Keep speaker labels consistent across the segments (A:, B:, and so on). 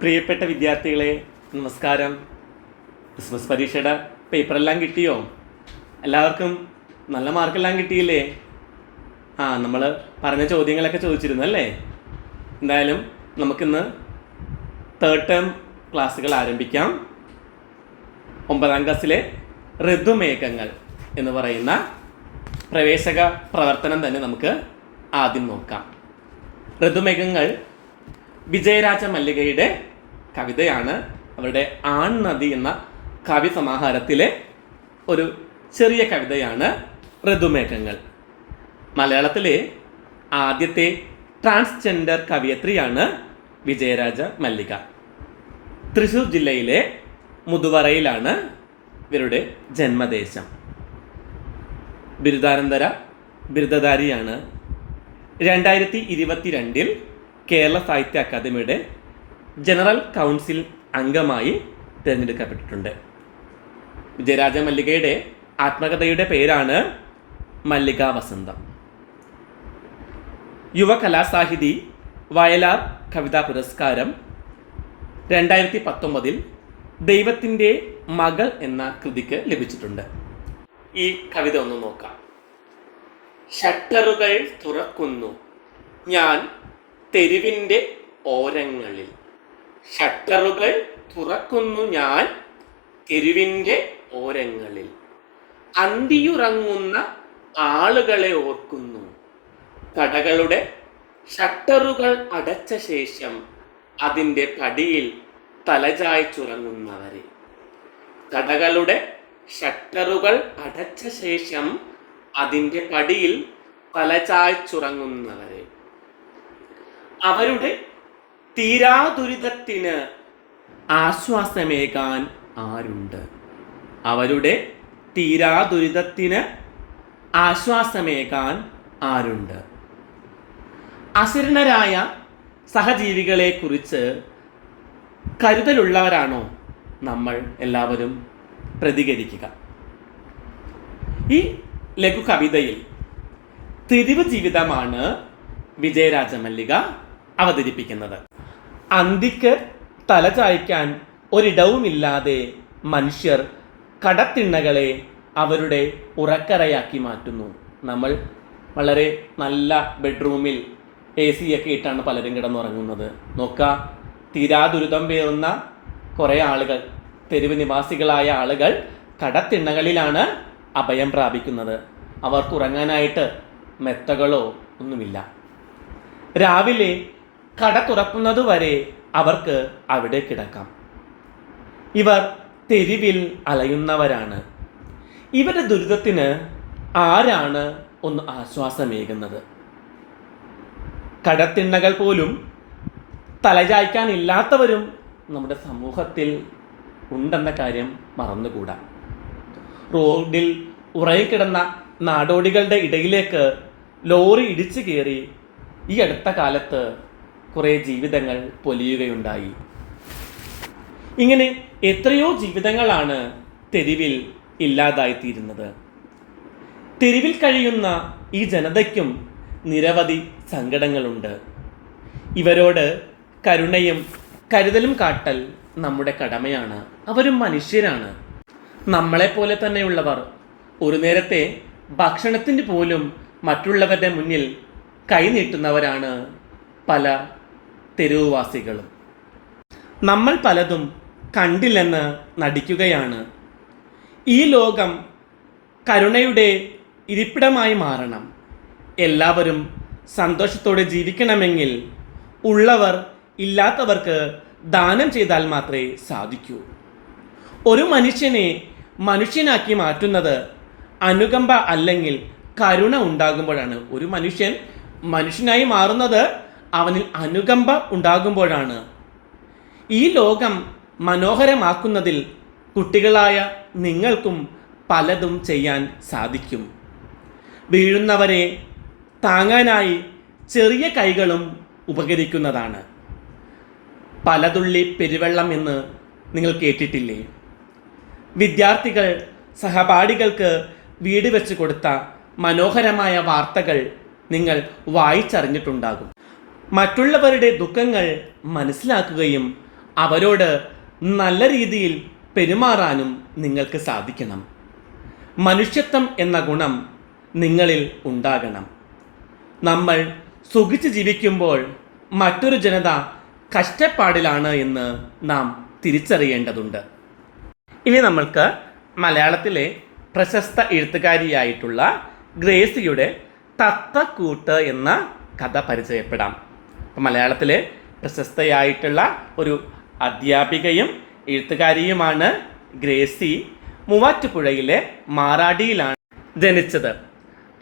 A: പ്രിയപ്പെട്ട വിദ്യാർത്ഥികളെ നമസ്കാരം. ക്രിസ്മസ് പരീക്ഷയുടെ പേപ്പറെല്ലാം കിട്ടിയോ? എല്ലാവർക്കും നല്ല മാർക്കെല്ലാം കിട്ടിയില്ലേ? ആ നമ്മൾ പറഞ്ഞ ചോദ്യങ്ങളൊക്കെ ചോദിച്ചിരുന്നു അല്ലേ എന്തായാലും നമുക്കിന്ന് തേർഡ് ടേം ക്ലാസ്സുകൾ ആരംഭിക്കാം. ഒമ്പതാം ക്ലാസ്സിലെ ഋതുമേഘങ്ങൾ എന്ന് പറയുന്ന പ്രവേശക പ്രവർത്തനം തന്നെ നമുക്ക് ആദ്യം നോക്കാം. ഋതുമേഘങ്ങൾ വിജയരാജ മല്ലികയുടെ കവിതയാണ് അവരുടെ ആൺ നദി എന്ന കവി സമാഹാരത്തിലെ ഒരു ചെറിയ കവിതയാണ് ഋതുമേഘങ്ങൾ. മലയാളത്തിലെ ആദ്യത്തെ ട്രാൻസ്ജെൻഡർ കവിയത്രിയാണ് വിജയരാജ മല്ലിക. തൃശൂർ ജില്ലയിലെ മുതുവറയിലാണ് ഇവരുടെ ജന്മദേശം. ബിരുദാനന്തര ബിരുദധാരിയാണ്. രണ്ടായിരത്തി ഇരുപത്തിരണ്ടിൽ കേരള സാഹിത്യ അക്കാദമിയുടെ ജനറൽ കൗൺസിൽ അംഗമായി തിരഞ്ഞെടുക്കപ്പെട്ടിട്ടുണ്ട്. വിജയരാജ മല്ലികയുടെ ആത്മകഥയുടെ പേരാണ് മല്ലിക വസന്തം. യുവ കലാസാഹിതി വയലാർ കവിതാ പുരസ്കാരം രണ്ടായിരത്തി പത്തൊമ്പതിൽ ദൈവത്തിന്റെ മകൾ എന്ന കൃതിക്ക് ലഭിച്ചിട്ടുണ്ട്. ഈ കവിത ഒന്ന് നോക്കാം. ഷട്ടറുകൾ തുറക്കുന്നു. ഞാൻ തെരുവിന്റെ ഓരങ്ങളിൽ ഷട്ടറുകൾ തുറക്കുന്നു ഞാൻ തെരുവിന്റെ ഓരങ്ങളിൽ. അന്തിയുറങ്ങുന്ന ആളുകളെ ഓർക്കുന്നു. കടകളുടെ ഷട്ടറുകൾ അടച്ച ശേഷം അതിന്റെ പടിയിൽ തലചായ്ച്ചുറങ്ങുന്നവരെ കടകളുടെ ഷട്ടറുകൾ അടച്ച ശേഷം അതിന്റെ പടിയിൽ തലചായ്ച്ചുറങ്ങുന്നവരെ അവരുടെ തീരാദുരിതത്തിന് ആശ്വാസമേകാൻ ആരുണ്ട്? അവരുടെ തീരാദുരിതത്തിന് ആശ്വാസമേകാൻ ആരുണ്ട്? അശരണരായ സഹജീവികളെ കുറിച്ച് കരുതലുള്ളവരാണോ നമ്മൾ എല്ലാവരും? പ്രതികരിക്കുക. ഈ ലഘു കവിതയിൽ തെരുവ് ജീവിതമാണ് വിജയരാജമല്ലിക അവതരിപ്പിക്കുന്നത്. അന്തിക്ക് തല ചായ്ക്കാൻ ഒരിടവുമില്ലാതെ മനുഷ്യർ കടത്തിണ്ണകളെ അവരുടെ ഉറക്കറയാക്കി മാറ്റുന്നു. നമ്മൾ വളരെ നല്ല ബെഡ്റൂമിൽ എ സി ഒക്കെ ഇട്ടാണ് പലരും കിടന്നുറങ്ങുന്നത്. നോക്കുക തീരാദുരിതം പേറുന്ന കുറേ ആളുകൾ തെരുവ് നിവാസികളായ ആളുകൾ കടത്തിണ്ണകളിലാണ് അഭയം പ്രാപിക്കുന്നത്. അവർക്ക് ഉറങ്ങാനായിട്ട് മെത്തകളോ ഒന്നുമില്ല. രാവിലെ കട തുറക്കുന്നതുവരെ അവർക്ക് അവിടെ കിടക്കാം. ഇവർ തെരുവിൽ അലയുന്നവരാണ്. ഇവരുടെ ദുരിതത്തിന് ആരാണ് ഒന്ന് ആശ്വാസമേകുന്നത്? കടത്തിണ്ണകൾ പോലും തലചായ്ക്കാനില്ലാത്തവരും നമ്മുടെ സമൂഹത്തിൽ ഉണ്ടെന്ന കാര്യം മറന്നുകൂടാ. റോഡിൽ ഉറങ്ങിക്കിടന്ന നാടോടികളുടെ ഇടയിലേക്ക് ലോറി ഇടിച്ചു കയറി ഈ അടുത്ത കാലത്ത് കുറേ ജീവിതങ്ങൾ പൊലിയുകയുണ്ടായി. ഇങ്ങനെ എത്രയോ ജീവിതങ്ങളാണ് തെരുവിൽ ഇല്ലാതായിത്തീരുന്നത്. തെരുവിൽ കഴിയുന്ന ഈ ജനതയ്ക്കും നിരവധി സങ്കടങ്ങളുണ്ട്. ഇവരോട് കരുണയും കരുതലും കാട്ടൽ നമ്മുടെ കടമയാണ്. അവരും മനുഷ്യരാണ്. നമ്മളെപ്പോലെ തന്നെയുള്ളവർ ഒരു നേരത്തെ ഭക്ഷണത്തിന് പോലും മറ്റുള്ളവരുടെ മുന്നിൽ കൈനീട്ടുന്നവരാണ് പല തെരുവുവാസികളും. നമ്മൾ പലതും കണ്ടില്ലെന്ന് നടിക്കുകയാണ്. ഈ ലോകം കരുണയുടെ ഇരിപ്പിടമായി മാറണം. എല്ലാവരും സന്തോഷത്തോടെ ജീവിക്കണമെങ്കിൽ ഉള്ളവർ ഇല്ലാത്തവർക്ക് ദാനം ചെയ്താൽ മാത്രമേ സാധിക്കൂ. ഒരു മനുഷ്യനെ മനുഷ്യനാക്കി മാറ്റുന്നത് അനുകമ്പ അല്ലെങ്കിൽ കരുണ ഉണ്ടാകുമ്പോഴാണ്. ഒരു മനുഷ്യൻ മനുഷ്യനായി മാറുന്നത് അവനിൽ അനുകമ്പ ഉണ്ടാകുമ്പോഴാണ്. ഈ ലോകം മനോഹരമാക്കുന്നതിൽ കുട്ടികളായ നിങ്ങൾക്കും പലതും ചെയ്യാൻ സാധിക്കും. വീഴുന്നവരെ താങ്ങാനായി ചെറിയ കൈകളും ഉപകരിക്കുന്നതാണ്. പലതുള്ളി പെരുവെള്ളം എന്ന് നിങ്ങൾ കേട്ടിട്ടില്ലേ? വിദ്യാർത്ഥികൾ സഹപാഠികൾക്ക് വീട് വെച്ച് കൊടുത്ത മനോഹരമായ വാർത്തകൾ നിങ്ങൾ വായിച്ചറിഞ്ഞിട്ടുണ്ടാകും. മറ്റുള്ളവരുടെ ദുഃഖങ്ങൾ മനസ്സിലാക്കുകയും അവരോട് നല്ല രീതിയിൽ പെരുമാറാനും നിങ്ങൾക്ക് സാധിക്കണം. മനുഷ്യത്വം എന്ന ഗുണം നിങ്ങളിൽ ഉണ്ടാകണം. നമ്മൾ സുഖിച്ച് ജീവിക്കുമ്പോൾ മറ്റൊരു ജനത കഷ്ടപ്പാടിലാണ് എന്ന് നാം തിരിച്ചറിയേണ്ടതുണ്ട്. ഇനി നമ്മൾക്ക് മലയാളത്തിലെ പ്രശസ്ത എഴുത്തുകാരിയായിട്ടുള്ള ഗ്രേസിയുടെ തത്തക്കൂട്ട് എന്ന കഥ പരിചയപ്പെടാം. അപ്പം മലയാളത്തിലെ പ്രശസ്തയായിട്ടുള്ള ഒരു അധ്യാപികയും എഴുത്തുകാരിയുമാണ് ഗ്രേസി മൂവാറ്റുപുഴയിലെ മാറാടിയിലാണ് ജനിച്ചത്.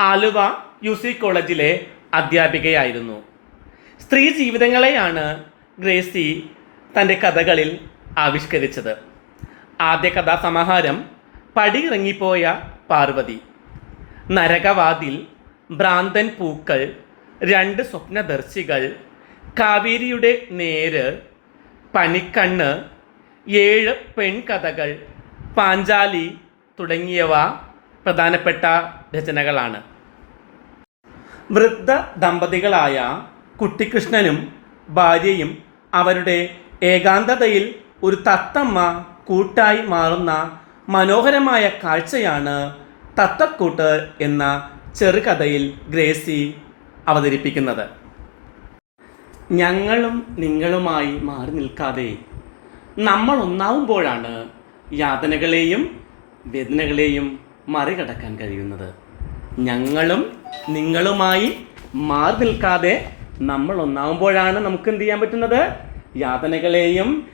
A: ആലുവ യു സി കോളേജിലെ അധ്യാപികയായിരുന്നു. സ്ത്രീ ജീവിതങ്ങളെയാണ് ഗ്രേസി തന്റെ കഥകളിൽ ആവിഷ്കരിച്ചത്. ആദ്യ കഥാസമാഹാരം പടിയിറങ്ങിപ്പോയ പാർവതി. നരകവാതിൽ ഭ്രാന്തൻ പൂക്കൾ രണ്ട് സ്വപ്നദർശികൾ കാവേരിയുടെ നേര് പനിക്കണ്ണ് ഏഴ് പെൺകഥകൾ പാഞ്ചാലി തുടങ്ങിയവ പ്രധാനപ്പെട്ട രചനകളാണ്. വൃദ്ധ ദമ്പതികളായ കുട്ടിക്കൃഷ്ണനും ഭാര്യയും അവരുടെ ഏകാന്തതയിൽ ഒരു തത്തമ്മ കൂട്ടായി മാറുന്ന മനോഹരമായ കാഴ്ചയാണ് തത്തക്കൂട്ട് എന്ന ചെറുകഥയിൽ ഗ്രേസി അവതരിപ്പിക്കുന്നത്. ഞങ്ങളും നിങ്ങളുമായി മാറി നിൽക്കാതെ നമ്മൾ ഒന്നാവുമ്പോഴാണ് യാതനകളെയും വേദനകളെയും മറികടക്കാൻ കഴിയുന്നത്. ഞങ്ങളും നിങ്ങളുമായി മാറി നിൽക്കാതെ നമ്മൾ ഒന്നാവുമ്പോഴാണ് നമുക്ക് എന്ത് ചെയ്യാൻ പറ്റുന്നത്? യാതനകളെയും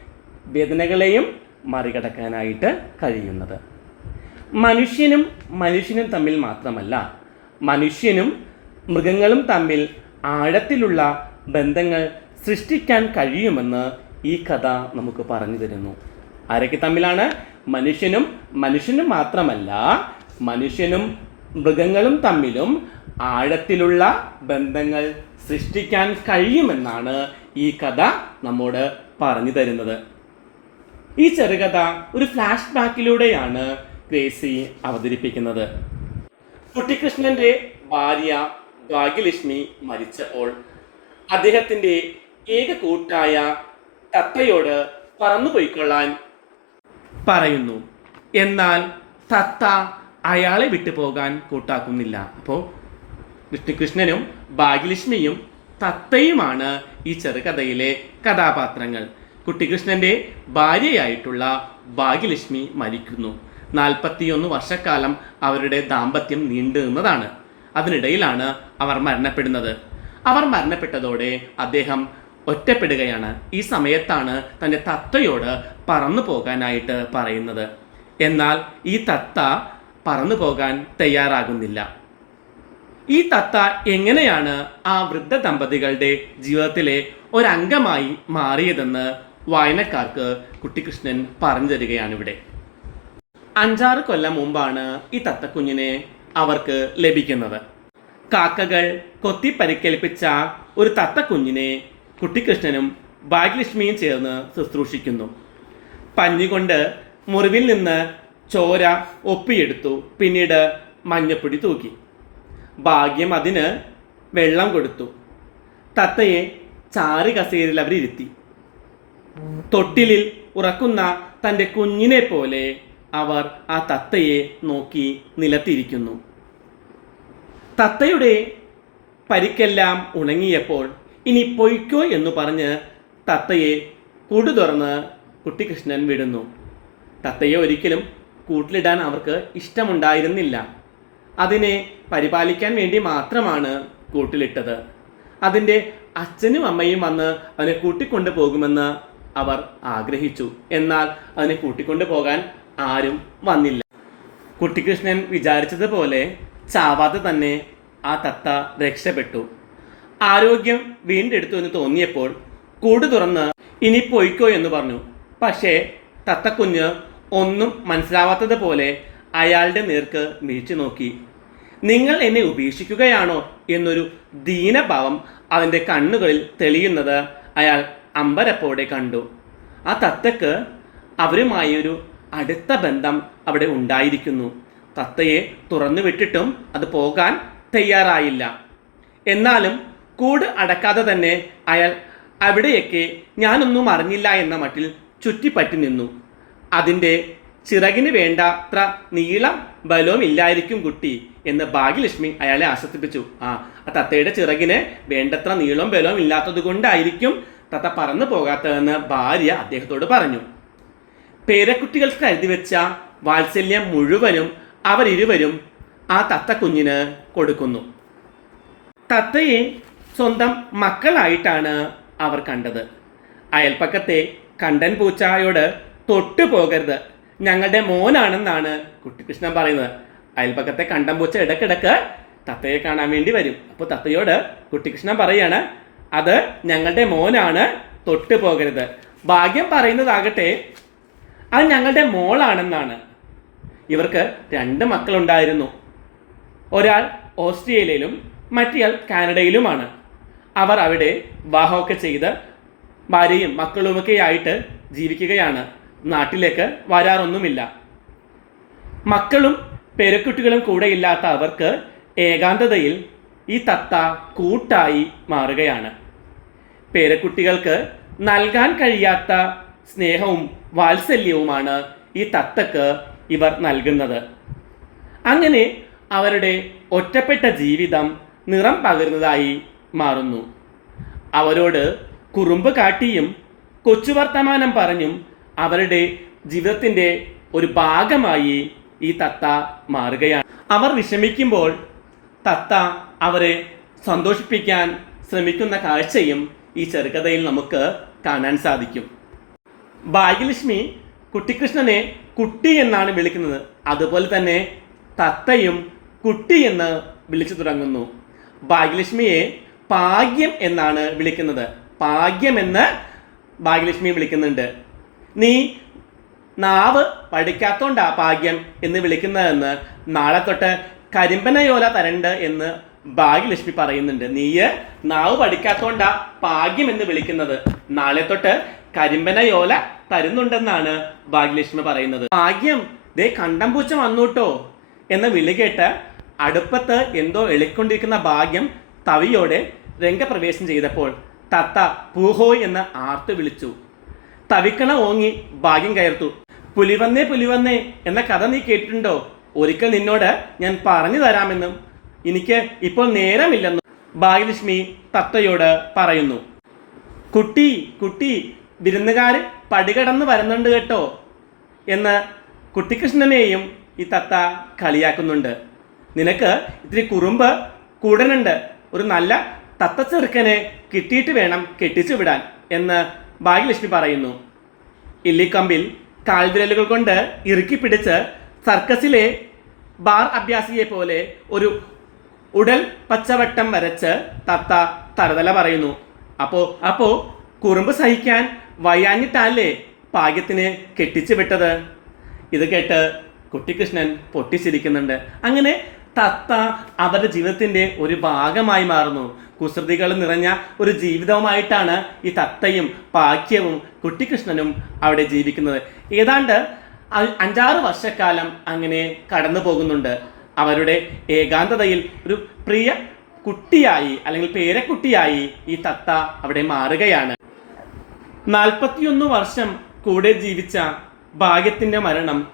A: വേദനകളെയും മറികടക്കാനായിട്ട് കഴിയുന്നത്. മനുഷ്യനും മനുഷ്യനും തമ്മിൽ മാത്രമല്ല മനുഷ്യനും മൃഗങ്ങളും തമ്മിൽ ആഴത്തിലുള്ള ബന്ധങ്ങൾ സൃഷ്ടിക്കാൻ കഴിയുമെന്ന് ഈ കഥ നമുക്ക് പറഞ്ഞു തരുന്നു. ആരൊക്കെ തമ്മിലാണ്? മനുഷ്യനും മനുഷ്യനും മാത്രമല്ല മനുഷ്യനും മൃഗങ്ങളും തമ്മിലും ആഴത്തിലുള്ള ബന്ധങ്ങൾ സൃഷ്ടിക്കാൻ കഴിയുമെന്നാണ് ഈ കഥ നമ്മോട് പറഞ്ഞു തരുന്നത്. ഈ ചെറുകഥ ഒരു ഫ്ലാഷ് ബാക്കിലൂടെയാണ് ഗ്രേസി അവതരിപ്പിക്കുന്നത്. കുട്ടിക്കൃഷ്ണന്റെ ഭാര്യ ഭാഗ്യലക്ഷ്മി മരിച്ചപ്പോൾ അദ്ദേഹത്തിന്റെ ഏക കൂട്ടായ തത്തയോട് പറന്നു പോയിക്കൊള്ളാൻ പറയുന്നു. എന്നാൽ തത്ത അയാളെ വിട്ടു പോകാൻ കൂട്ടാക്കുന്നില്ല. അപ്പോൾ വിഷ്ണുകൃഷ്ണനും ഭാഗ്യലക്ഷ്മിയും തത്തയുമാണ് ഈ ചെറുകഥയിലെ കഥാപാത്രങ്ങൾ. കുട്ടികൃഷ്ണന്റെ ഭാര്യയായിട്ടുള്ള ഭാഗ്യലക്ഷ്മി മരിക്കുന്നു. നാൽപ്പത്തിയൊന്ന് വർഷക്കാലം അവരുടെ ദാമ്പത്യം നീണ്ടു നിന്നതാണ് അതിനിടയിലാണ് അവർ മരണപ്പെടുന്നത്. അവർ മരണപ്പെട്ടതോടെ അദ്ദേഹം ഒറ്റപ്പെടുകയാണ്. ഈ സമയത്താണ് തന്റെ തത്തയോട് പറന്നു പോകാനായിട്ട് പറയുന്നത്. എന്നാൽ ഈ തത്ത പറന്നു പോകാൻ തയ്യാറാകുന്നില്ല. ഈ തത്ത എങ്ങനെയാണ് ആ വൃദ്ധ ദമ്പതികളുടെ ജീവിതത്തിലെ ഒരംഗമായി മാറിയതെന്ന് വായനക്കാർക്ക് കുട്ടിക്കൃഷ്ണൻ പറഞ്ഞു തരികയാണ് ഇവിടെ. അഞ്ചാറ് കൊല്ലം മുമ്പാണ് ഈ തത്തക്കുഞ്ഞിനെ അവർക്ക് ലഭിക്കുന്നത്. കാക്കകൾ കൊത്തി പരിക്കേൽപ്പിച്ച ഒരു തത്തക്കുഞ്ഞിനെ കുട്ടിക്കൃഷ്ണനും ഭാഗ്യലക്ഷ്മിയും ചേർന്ന് ശുശ്രൂഷിക്കുന്നു. പഞ്ഞികൊണ്ട് മുറിവിൽ നിന്ന് ചോര ഒപ്പിയെടുത്തു പിന്നീട് മഞ്ഞപ്പൊടി തൂക്കി. ഭാഗ്യം അതിന് വെള്ളം കൊടുത്തു. തത്തയെ ചാറി കസേരയിൽ അവരിരുത്തി തൊട്ടിലിൽ ഉറക്കുന്ന തന്റെ കുഞ്ഞിനെ പോലെ അവർ ആ തത്തയെ നോക്കി നിലത്തിരിക്കുന്നു. തത്തയുടെ പരിക്കെല്ലാം ഉണങ്ങിയപ്പോൾ ഇനി പൊയ്ക്കോ എന്ന് പറഞ്ഞ് തത്തയെ കൂടു തുറന്ന് കുട്ടിക്കൃഷ്ണൻ വിടുന്നു. തത്തയെ ഒരിക്കലും കൂട്ടിലിടാൻ അവർക്ക് ഇഷ്ടമുണ്ടായിരുന്നില്ല. അതിനെ പരിപാലിക്കാൻ വേണ്ടി മാത്രമാണ് കൂട്ടിലിട്ടത്. അതിന്റെ അച്ഛനും അമ്മയും വന്ന് അവനെ കൂട്ടിക്കൊണ്ടു പോകുമെന്ന് അവർ ആഗ്രഹിച്ചു. എന്നാൽ അതിനെ കൂട്ടിക്കൊണ്ടു പോകാൻ ആരും വന്നില്ല. കുട്ടിക്കൃഷ്ണൻ വിചാരിച്ചതുപോലെ ചാവാതെ തന്നെ ആ തത്ത രക്ഷപ്പെട്ടു. ആരോഗ്യം വീണ്ടെടുത്തു എന്ന് തോന്നിയപ്പോൾ കൂട് തുറന്ന് ഇനി പൊയ്ക്കോ എന്ന് പറഞ്ഞു. പക്ഷേ തത്തക്കുഞ്ഞ് ഒന്നും മനസ്സിലാവാത്തതുപോലെ അയാളുടെ നേർക്ക് വീഴ്ച നോക്കി. നിങ്ങൾ എന്നെ ഉപേക്ഷിക്കുകയാണോ? എന്നൊരു ദീനഭാവം അവന്റെ കണ്ണുകളിൽ തെളിയുന്നത് അയാൾ അമ്പരപ്പോടെ കണ്ടു. ആ തത്തക്ക് അവരുമായൊരു അടുത്ത ബന്ധം അവിടെ ഉണ്ടായിരിക്കുന്നു. തത്തയെ തുറന്നു വിട്ടിട്ടും അത് പോകാൻ തയ്യാറായില്ല. എന്നാലും കൂട് അടക്കാതെ തന്നെ അയാൾ അവിടെയൊക്കെ ഞാനൊന്നും അറിഞ്ഞില്ല എന്ന മട്ടിൽ ചുറ്റിപ്പറ്റി നിന്നു. അതിന്റെ ചിറകിന് വേണ്ടത്ര നീളം ബലവും ഇല്ലായിരിക്കും കുട്ടി എന്ന് ഭാഗ്യലക്ഷ്മി അയാളെ ആശ്വസിപ്പിച്ചു. ആ ആ തത്തയുടെ ചിറകിന് വേണ്ടത്ര നീളവും ബലവും ഇല്ലാത്തത് കൊണ്ടായിരിക്കും തത്ത പറന്നു പോകാത്തതെന്ന് ഭാര്യ അദ്ദേഹത്തോട് പറഞ്ഞു. പേരക്കുട്ടികൾക്ക് കരുതി വെച്ച വാത്സല്യം മുഴുവനും അവരിരുവരും ആ തത്ത കുഞ്ഞിന് കൊടുക്കുന്നു. തത്തയെ സ്വന്തം മക്കളായിട്ടാണ് അവർ കണ്ടത്. അയൽപ്പക്കത്തെ കണ്ടൻ പൂച്ചായോട് തൊട്ടു പോകരുത്. ഞങ്ങളുടെ മോനാണെന്നാണ് കുട്ടിക്കൃഷ്ണൻ പറയുന്നത്. അയൽപ്പക്കത്തെ കണ്ടൻ പൂച്ച ഇടക്കിടക്ക് തത്തയെ കാണാൻ വേണ്ടി വരും. അപ്പോൾ തത്തയോട് കുട്ടിക്കൃഷ്ണൻ പറയാണ് അത് ഞങ്ങളുടെ മോനാണ് തൊട്ടു പോകരുത്. ഭാഗ്യം പറയുന്നതാകട്ടെ അത് ഞങ്ങളുടെ മോളാണെന്നാണ്. ഇവർക്ക് രണ്ട് മക്കളുണ്ടായിരുന്നു. ഒരാൾ ഓസ്ട്രേലിയയിലും മറ്റേയാൾ കാനഡയിലുമാണ്. അവർ അവിടെ വിവാഹമൊക്കെ ചെയ്ത് ഭാര്യയും മക്കളുമൊക്കെ ആയിട്ട് ജീവിക്കുകയാണ്. നാട്ടിലേക്ക് വരാറൊന്നുമില്ല. മക്കളും പെരക്കുട്ടികളും കൂടെ ഇല്ലാത്ത അവർക്ക് ഏകാന്തതയിൽ ഈ തത്ത കൂട്ടായി മാറുകയാണ്. പേരക്കുട്ടികൾക്ക് നൽകാൻ കഴിയാത്ത സ്നേഹവും വാത്സല്യവുമാണ് ഈ തത്തക്ക് ഇവർ നൽകുന്നത്. അങ്ങനെ അവരുടെ ഒറ്റപ്പെട്ട ജീവിതം നിറം പകരുന്നതായി മാറുന്നു. അവരോട് കുറുമ്പ് കാട്ടിയും കൊച്ചു വർത്തമാനം പറഞ്ഞും അവരുടെ ജീവിതത്തിന്റെ ഒരു ഭാഗമായി ഈ തത്ത മാറുകയാണ്. അവർ വിഷമിക്കുമ്പോൾ തത്ത അവരെ സന്തോഷിപ്പിക്കാൻ ശ്രമിക്കുന്ന കാഴ്ചയും ഈ ചെറുകഥയിൽ നമുക്ക് കാണാൻ സാധിക്കും. ഭാഗ്യലക്ഷ്മി കുട്ടിക്കൃഷ്ണനെ കുട്ടി എന്നാണ് വിളിക്കുന്നത്. അതുപോലെ തന്നെ തത്തയും കുട്ടി എന്ന് വിളിച്ചു തുടങ്ങുന്നു. ഭാഗ്യലക്ഷ്മിയെ ഭാഗ്യം എന്നാണ് വിളിക്കുന്നത്. ഭാഗ്യം എന്ന് ഭാഗ്യലക്ഷ്മിയെ വിളിക്കുന്നുണ്ട്. നീ നാവ് പഠിക്കാത്തോണ്ടാ ഭാഗ്യം എന്ന് വിളിക്കുന്നതെന്ന് നാളെ തൊട്ട് കരിമ്പനയോല തരണ്ട് എന്ന് ഭാഗ്യലക്ഷ്മി പറയുന്നുണ്ട്. നീയ് നാവ് പഠിക്കാത്തോണ്ടാ ഭാഗ്യം എന്ന് വിളിക്കുന്നത്. നാളെ തൊട്ട് കരിമ്പനയോല തരുന്നുണ്ടെന്നാണ് ഭാഗ്യലക്ഷ്മി പറയുന്നത്. ഭാഗ്യം ദേ കണ്ടംപൂച്ച വന്നൂട്ടോ എന്ന വിളി കേട്ട് അടുപ്പത്ത് എന്തോ എളിക്കൊണ്ടിരിക്കുന്ന ഭാഗ്യം തവിയോടെ രംഗപ്രവേശം ചെയ്തപ്പോൾ തത്ത പൂഹോയ് എന്ന് ആർത്ത് വിളിച്ചു. തവിക്കണ ഓങ്ങി ഭാഗ്യം കയർത്തു. പുലിവന്നേ പുലിവന്നേ എന്ന കഥ നീ കേട്ടിട്ടുണ്ടോ? ഒരിക്കൽ നിന്നോട് ഞാൻ പറഞ്ഞു തരാമെന്നും എനിക്ക് ഇപ്പോൾ നേരമില്ലെന്നും ഭാഗ്യലക്ഷ്മി തത്തയോട് പറയുന്നു. കുട്ടി കുട്ടി വിരുന്നുകാർ പടികടന്ന് വരുന്നുണ്ട് കേട്ടോ എന്ന് കുട്ടിക്കൃഷ്ണനെയും ഈ തത്ത കളിയാക്കുന്നുണ്ട്. നിനക്ക് ഇത്തിരി കുറുമ്പ് കൂടനുണ്ട്. ഒരു നല്ല തത്ത ചെറുക്കനെ കിട്ടിയിട്ട് വേണം കെട്ടിച്ചു വിടാൻ എന്ന് ഭാഗ്യലക്ഷ്മി പറയുന്നു. ഇല്ലിക്കമ്പിൽ കാൽവിരലുകൾ കൊണ്ട് ഇറുക്കി പിടിച്ച് സർക്കസിലെ ബാർ അഭ്യാസിയെ പോലെ ഒരു ഉടൽ പച്ചവട്ടം വരച്ച് തത്ത തരതല പറയുന്നു. അപ്പോ അപ്പോ കുറുമ്പ് സഹിക്കാൻ വയ്യാഞ്ഞിട്ടല്ലേ പാകത്തിന് കെട്ടിച്ചു വിട്ടത്? ഇത് കേട്ട് കുട്ടിക്കൃഷ്ണൻ പൊട്ടിച്ചിരിക്കുന്നുണ്ട്. അങ്ങനെ തത്ത അവരുടെ ജീവിതത്തിന്റെ ഒരു ഭാഗമായി മാറുന്നു. കുസൃതികൾ നിറഞ്ഞ ഒരു ജീവിതവുമായിട്ടാണ് ഈ തത്തയും പാക്യവും കുട്ടിക്കൃഷ്ണനും അവിടെ ജീവിക്കുന്നത്. ഏതാണ്ട് അഞ്ചാറ് വർഷക്കാലം അങ്ങനെ കടന്നു പോകുന്നുണ്ട്. അവരുടെ ഏകാന്തതയിൽ ഒരു പ്രിയ കുട്ടിയായി അല്ലെങ്കിൽ പേരക്കുട്ടിയായി ഈ തത്ത അവിടെ മാറുകയാണ്. നാൽപ്പത്തിയൊന്ന് വർഷം കൂടെ ജീവിച്ച ഭാഗ്യത്തിന്റെ മരണം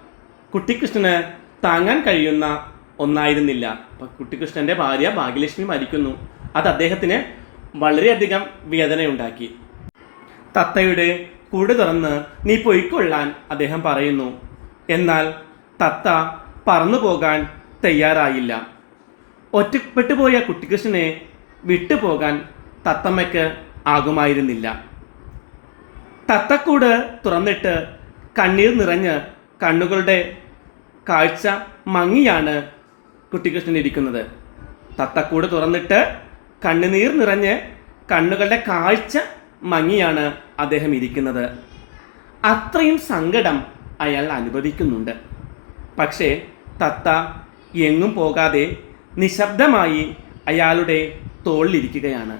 A: കുട്ടിക്കൃഷ്ണന് താങ്ങാൻ കഴിയുന്ന ഒന്നായിരുന്നില്ല. അപ്പൊ കുട്ടിക്കൃഷ്ണന്റെ ഭാര്യ ഭാഗ്യലക്ഷ്മി മരിക്കുന്നു. അത് അദ്ദേഹത്തിന് വളരെയധികം വേദനയുണ്ടാക്കി. തത്തയുടെ കൂട് തുറന്ന് നീ പൊയ്ക്കൊള്ളാൻ അദ്ദേഹം പറയുന്നു. എന്നാൽ തത്ത പറന്നു പോകാൻ തയ്യാറായില്ല. ഒറ്റപ്പെട്ടുപോയ കുട്ടിക്കൃഷ്ണനെ വിട്ടുപോകാൻ തത്തമ്മയ്ക്ക് ആകുമായിരുന്നില്ല. തത്തക്കൂട് തുറന്നിട്ട് കണ്ണീർ നിറഞ്ഞ് കണ്ണുകളുടെ കാഴ്ച മങ്ങിയാണ് കുട്ടികൃഷ്ണൻ ഇരിക്കുന്നത്. തത്തക്കൂട് തുറന്നിട്ട് കണ്ണുനീർ നിറഞ്ഞ് കണ്ണുകളുടെ കാഴ്ച മങ്ങിയാണ് അദ്ദേഹം ഇരിക്കുന്നത്. അത്രയും സങ്കടം അയാൾ അനുഭവിക്കുന്നുണ്ട്. പക്ഷേ തത്ത എങ്ങും പോകാതെ നിശബ്ദമായി അയാളുടെ തോളിലിരിക്കുകയാണ്.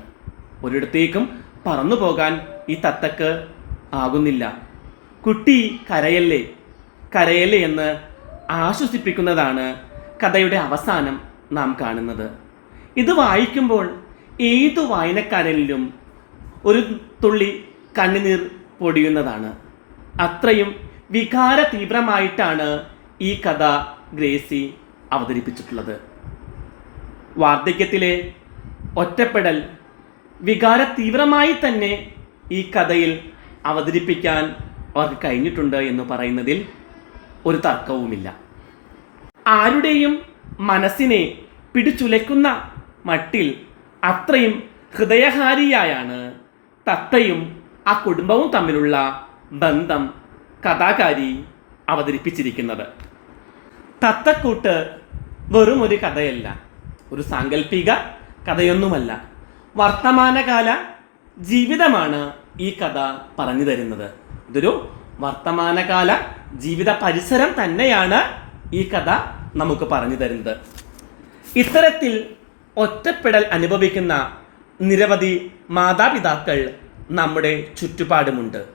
A: ഒരിടത്തേക്കും പറന്നു പോകാൻ ഈ തത്തക്ക് ആകുന്നില്ല. കുട്ടി കരയല്ലേ? കരയല്ലേ എന്ന് ആശ്വസിപ്പിക്കുന്നതാണ് കഥയുടെ അവസാനം നാം കാണുന്നത്. ഇത് വായിക്കുമ്പോൾ ഏത് വായനക്കാരനിലും ഒരു തുള്ളി കണ്ണുനീർ പൊടിയുന്നതാണ്. അത്രയും വികാര തീവ്രമായിട്ടാണ് ഈ കഥ ഗ്രേസി അവതരിപ്പിച്ചിട്ടുള്ളത്. വാർദ്ധക്യത്തിലെ ഒറ്റപ്പെടൽ വികാര തീവ്രമായി തന്നെ ഈ കഥയിൽ അവതരിപ്പിക്കാൻ അവർക്ക് കഴിഞ്ഞിട്ടുണ്ട് എന്ന് പറയുന്നതിൽ ഒരു തർക്കവുമില്ല. ആരുടെയും മനസ്സിനെ പിടിച്ചുലയ്ക്കുന്ന മട്ടിൽ അത്രയും ഹൃദയഹാരിയായാണ് തത്തയും ആ കുടുംബവും തമ്മിലുള്ള ബന്ധം കഥാകാരി അവതരിപ്പിച്ചിരിക്കുന്നത്. തത്തക്കൂട്ട് വെറും ഒരു കഥയല്ല. ഒരു സാങ്കല്പിക കഥയൊന്നുമല്ല. വർത്തമാനകാല ജീവിതമാണ് ഈ കഥ പറഞ്ഞു തരുന്നത്. ഇതൊരു വർത്തമാനകാല ജീവിത പരിസരം തന്നെയാണ് ഈ കഥ നമുക്ക് പറഞ്ഞു തരുന്നത്. ഇത്തരത്തിൽ ഒറ്റപ്പെടൽ അനുഭവിക്കുന്ന നിരവധി മാതാപിതാക്കൾ നമ്മുടെ ചുറ്റുപാടുമുണ്ട്.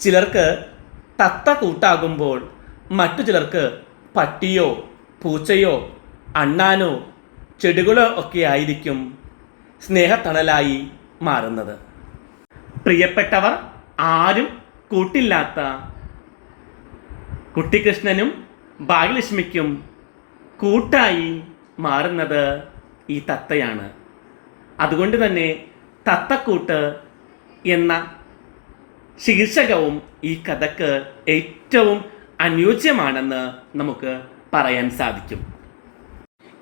A: ചിലർക്ക് തത്ത കൂട്ടാകുമ്പോൾ മറ്റു ചിലർക്ക് പട്ടിയോ പൂച്ചയോ അണ്ണാനോ ചെടികളോ ഒക്കെ ആയിരിക്കും സ്നേഹത്തണലായി മാറുന്നത്. പ്രിയപ്പെട്ടവർ ആരും കൂട്ടില്ലാത്ത കുട്ടിക്കൃഷ്ണനും ഭാഗ്യലക്ഷ്മിക്കും കൂട്ടായി മാറുന്നത് ഈ തത്തയാണ്. അതുകൊണ്ട് തന്നെ തത്തക്കൂട്ട് എന്ന ശീർഷകവും ഈ കഥക്ക് ഏറ്റവും അനുയോജ്യമാണെന്ന് നമുക്ക് പറയാൻ സാധിക്കും.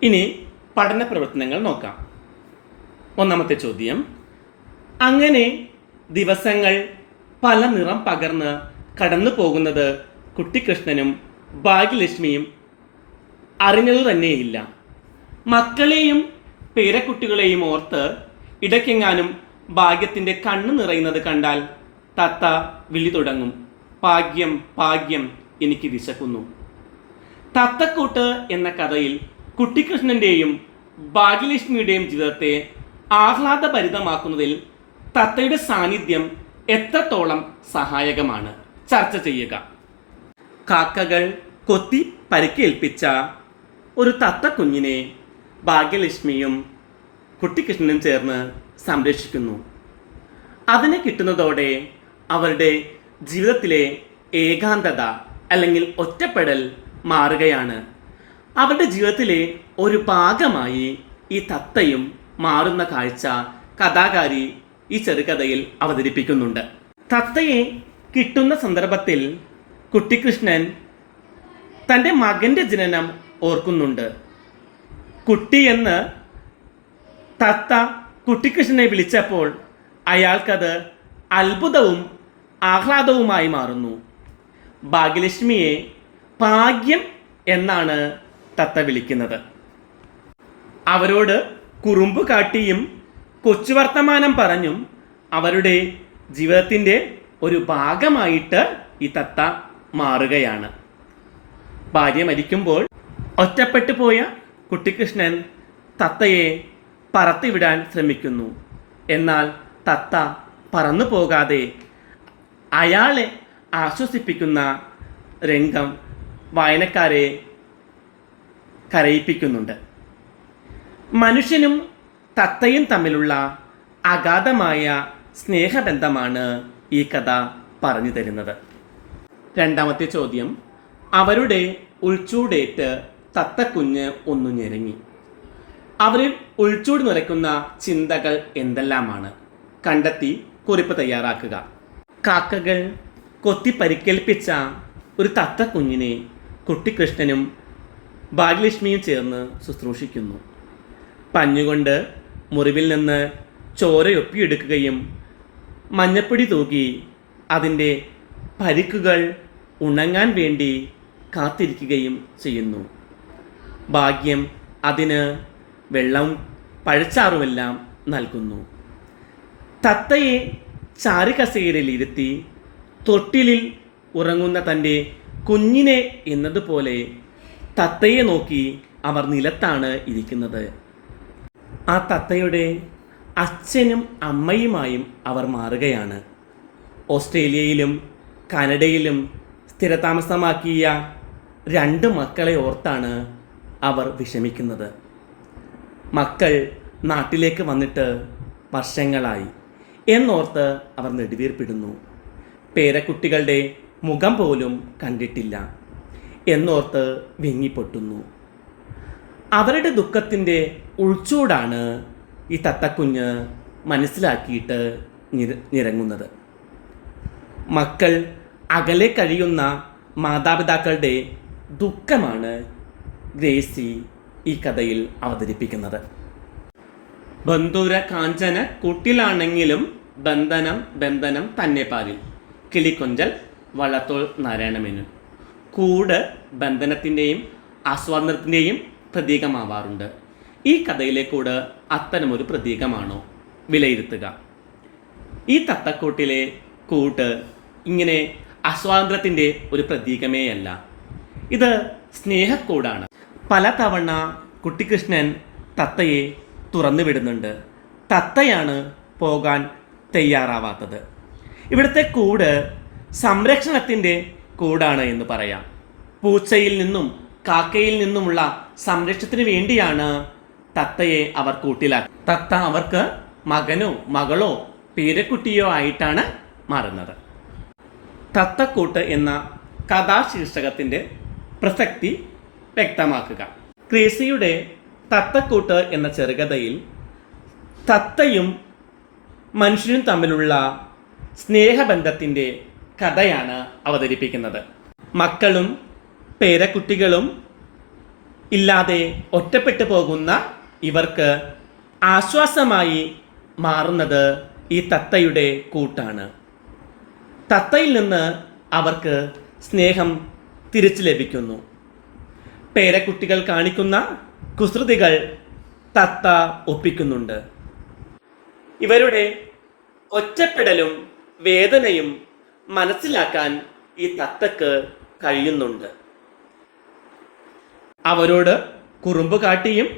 A: ഇനി പഠന പ്രവർത്തനങ്ങൾ നോക്കാം. ഒന്നാമത്തെ ചോദ്യം അങ്ങനെ ദിവസങ്ങൾ പല നിറം പകർന്ന് കടന്നു പോകുന്നത് കുട്ടിക്കൃഷ്ണനും ഭാഗ്യലക്ഷ്മിയും അറിഞ്ഞതു തന്നെയില്ല. മക്കളെയും പേരക്കുട്ടികളെയും ഓർത്ത് ഇടയ്ക്കെങ്ങാനും ഭാഗ്യത്തിന്റെ കണ്ണ് നിറയുന്നത് കണ്ടാൽ തത്ത വിളി തുടങ്ങും. ഭാഗ്യം ഭാഗ്യം എനിക്ക് വിശക്കുന്നു. തത്തക്കൂട്ട് എന്ന കഥയിൽ കുട്ടിക്കൃഷ്ണന്റെയും ഭാഗ്യലക്ഷ്മിയുടെയും ജീവിതത്തെ ആഹ്ലാദഭരിതമാക്കുന്നതിൽ തത്തയുടെ സാന്നിധ്യം എത്രത്തോളം സഹായകമാണ്? ചർച്ച ചെയ്യുക. കാക്കകൾ കൊത്തി പരിക്കേൽപ്പിച്ച ഒരു തത്ത കുഞ്ഞിനെ ഭാഗ്യലക്ഷ്മിയും കുട്ടിക്കൃഷ്ണനും ചേർന്ന് സംരക്ഷിക്കുന്നു. അതിനെ കിട്ടുന്നതോടെ അവരുടെ ജീവിതത്തിലെ ഏകാന്തത അല്ലെങ്കിൽ ഒറ്റപ്പെടൽ മാറുകയാണ്. അവരുടെ ജീവിതത്തിലെ ഒരു ഭാഗമായി ഈ തത്തയും മാറുന്ന കാഴ്ച കഥാകാരി ഈ ചെറുകഥയിൽ അവതരിപ്പിക്കുന്നുണ്ട്. തത്തയെ കിട്ടുന്ന സന്ദർഭത്തിൽ കുട്ടിക്കൃഷ്ണൻ തന്റെ മകന്റെ ജനനം ഓർക്കുന്നുണ്ട്. കുട്ടി എന്ന് തത്ത കുട്ടിക്കൃഷ്ണനെ വിളിച്ചപ്പോൾ അയാൾക്കത് അത്ഭുതവും ആഹ്ലാദവുമായി മാറുന്നു. ഭാഗ്യലക്ഷ്മിയെ ഭാഗ്യം എന്നാണ് തത്ത വിളിക്കുന്നത്. അവരോട് കുറുമ്പ് കാട്ടിയും കൊച്ചു വർത്തമാനം പറഞ്ഞും അവരുടെ ജീവിതത്തിന്റെ ഒരു ഭാഗമായിട്ട് ഈ തത്ത മാറുകയാണ്. ഭാര്യ മരിക്കുമ്പോൾ ഒറ്റപ്പെട്ടു പോയ കുട്ടിക്കൃഷ്ണൻ തത്തയെ പറത്തിവിടാൻ ശ്രമിക്കുന്നു. എന്നാൽ തത്ത പറന്നു പോകാതെ അയാളെ ആശ്വസിപ്പിക്കുന്ന രംഗം വായനക്കാരെ കരയിപ്പിക്കുന്നുണ്ട്. മനുഷ്യനും തത്തയും തമ്മിലുള്ള അഗാധമായ സ്നേഹബന്ധമാണ് ഈ കഥ പറഞ്ഞു തരുന്നത്. രണ്ടാമത്തെ ചോദ്യം അവരുടെ ഉൾച്ചൂടേറ്റ് തത്തക്കുഞ്ഞ് ഒന്നു ഞെരങ്ങി. അവരിൽ ഉൾച്ചൂട് നിറയ്ക്കുന്ന ചിന്തകൾ എന്തെല്ലാമാണ്? കണ്ടെത്തി കുറിപ്പ് തയ്യാറാക്കുക. കാക്കകൾ കൊത്തി പരിക്കേൽപ്പിച്ച ഒരു തത്തക്കുഞ്ഞിനെ കുട്ടിക്കൃഷ്ണനും ഭാഗ്യലക്ഷ്മിയും ചേർന്ന് ശുശ്രൂഷിക്കുന്നു. പഞ്ഞുകൊണ്ട് മുറിവിൽ നിന്ന് ചോരയൊപ്പിയെടുക്കുകയും മഞ്ഞപ്പൊടി തൂക്കി അതിന്റെ പരിക്കുകൾ ഉണങ്ങാൻ വേണ്ടി കാത്തിരിക്കുകയും ചെയ്യുന്നു. ഭാഗ്യം അതിന് വെള്ളം പഴച്ചാറുമെല്ലാം നൽകുന്നു. തത്തയെ ചാരുകസേരയിലിരുത്തി തൊട്ടിലിൽ ഉറങ്ങുന്ന തന്റെ കുഞ്ഞിനെ എന്നതുപോലെ തത്തയെ നോക്കി അവർ നിലത്താണ് ഇരിക്കുന്നത്. ആ തത്തയുടെ അച്ഛനും അമ്മയുമായും അവർ മാറുകയാണ്. ഓസ്ട്രേലിയയിലും കാനഡയിലും സ്ഥിരതാമസമാക്കിയ രണ്ട് മക്കളെ ഓർത്താണ് അവർ വിഷമിക്കുന്നത്. മക്കൾ നാട്ടിലേക്ക് വന്നിട്ട് വർഷങ്ങളായി എന്നോർത്ത് അവർ നെടുവീർപ്പിടുന്നു. പേരക്കുട്ടികളുടെ മുഖം പോലും കണ്ടിട്ടില്ല. എന്നോർത്ത് വിങ്ങിപ്പൊട്ടുന്നു. അവരുടെ ദുഃഖത്തിന്റെ ഉൾച്ചൂടാണ് ഈ തത്തക്കുഞ്ഞ് മനസ്സിലാക്കിയിട്ട് നിര നിരങ്ങുന്നത്. മക്കൾ അകലെ കഴിയുന്ന മാതാപിതാക്കളുടെ ദുഃഖമാണ് ഗ്രേസി ഈ കഥയിൽ അവതരിപ്പിക്കുന്നത്. ബന്ധുര കാഞ്ചന കുട്ടിലാണെങ്കിലും ബന്ധനം ബന്ധനം തന്നെ പാലിൽ. കിളിക്കൊഞ്ചൽ വള്ളത്തോൾ നാരായണമേനു കൂട് ബന്ധനത്തിന്റെയും ആസ്വാദനത്തിന്റെയും പ്രതീകമാവാറുണ്ട്. ഈ കഥയിലെ കൂട് അത്തരമൊരു പ്രതീകമാണോ വിലയിരുത്തുക? ഈ തത്തക്കൂട്ടിലെ കൂട്ട് ഇങ്ങനെ അസ്വാതന്ത്ര്യത്തിന്റെ ഒരു പ്രതീകമേയല്ല. ഇത് സ്നേഹക്കൂടാണ്. പലതവണ കുട്ടിക്കൃഷ്ണൻ തത്തയെ തുറന്നു വിടുന്നുണ്ട്. തത്തയാണ് പോകാൻ തയ്യാറാവാത്തത്. ഇവിടുത്തെ കൂട് സംരക്ഷണത്തിന്റെ കൂടാണ് എന്ന് പറയാം. പൂച്ചയിൽ നിന്നും കാക്കയിൽ നിന്നുമുള്ള സംരക്ഷണത്തിന് വേണ്ടിയാണ് തത്തയെ അവർ കൂട്ടിലാക്കി. തത്ത അവർക്ക് മകനോ മകളോ പേരക്കുട്ടിയോ ആയിട്ടാണ് മാറുന്നത്. തത്തക്കൂട്ട് എന്ന കഥാശീർഷകത്തിന്റെ പ്രസക്തി വ്യക്തമാക്കുക. ക്രേസിയുടെ തത്തക്കൂട്ട് എന്ന ചെറുകഥയിൽ തത്തയും മനുഷ്യനും തമ്മിലുള്ള സ്നേഹബന്ധത്തിന്റെ കഥയാണ് അവതരിപ്പിക്കുന്നത്. മക്കളും പേരക്കുട്ടികളും ഇല്ലാതെ ഒറ്റപ്പെട്ടു പോകുന്ന ഇവർക്ക് ആശ്വാസമായി മാറുന്നത് ഈ തത്തയുടെ കൂട്ടാണ്. തത്തയിൽ നിന്ന് അവർക്ക് സ്നേഹം തിരിച്ചു ലഭിക്കുന്നു. പേരക്കുട്ടികൾ കാണിക്കുന്ന കുസൃതികൾ തത്ത ഒപ്പിക്കുന്നുണ്ട്. ഇവരുടെ ഒറ്റപ്പെടലും വേദനയും മനസ്സിലാക്കാൻ ഈ തത്തക്ക് കഴിയുന്നുണ്ട്. അവരോട് കുറുമ്പ് കാട്ടിയും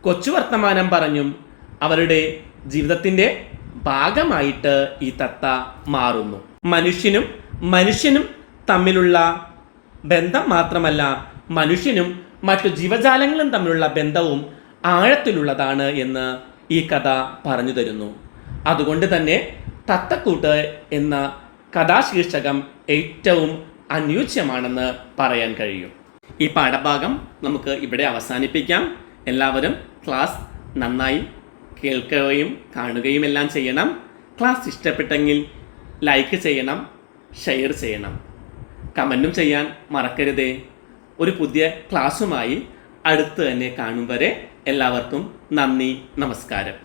A: കൊച്ചു വർത്തമാനം പറഞ്ഞും അവരുടെ ജീവിതത്തിന്റെ ഭാഗമായിട്ട് ഈ തത്ത മാറുന്നു. മനുഷ്യനും മനുഷ്യനും തമ്മിലുള്ള ബന്ധം മാത്രമല്ല മനുഷ്യനും മറ്റു ജീവജാലങ്ങളും തമ്മിലുള്ള ബന്ധവും ആഴത്തിലുള്ളതാണ് എന്ന് ഈ കഥ പറഞ്ഞു തരുന്നു. അതുകൊണ്ട് തന്നെ തത്തക്കൂട്ട് എന്ന കഥാശീർഷകം ഏറ്റവും അനുയോജ്യമാണെന്ന് പറയാൻ കഴിയും. ഈ പാഠഭാഗം നമുക്ക് ഇവിടെ അവസാനിപ്പിക്കാം. എല്ലാവരും ക്ലാസ് നന്നായി കേൾക്കുകയും കാണുകയും എല്ലാം ചെയ്യണം. ക്ലാസ് ഇഷ്ടപ്പെട്ടെങ്കിൽ ലൈക്ക് ചെയ്യണം ഷെയർ ചെയ്യണം. കമന്റും ചെയ്യാൻ മറക്കരുതേ. ഒരു പുതിയ ക്ലാസ്സുമായി അടുത്ത് തന്നെ കാണും വരെ എല്ലാവർക്കും നന്ദി നമസ്കാരം.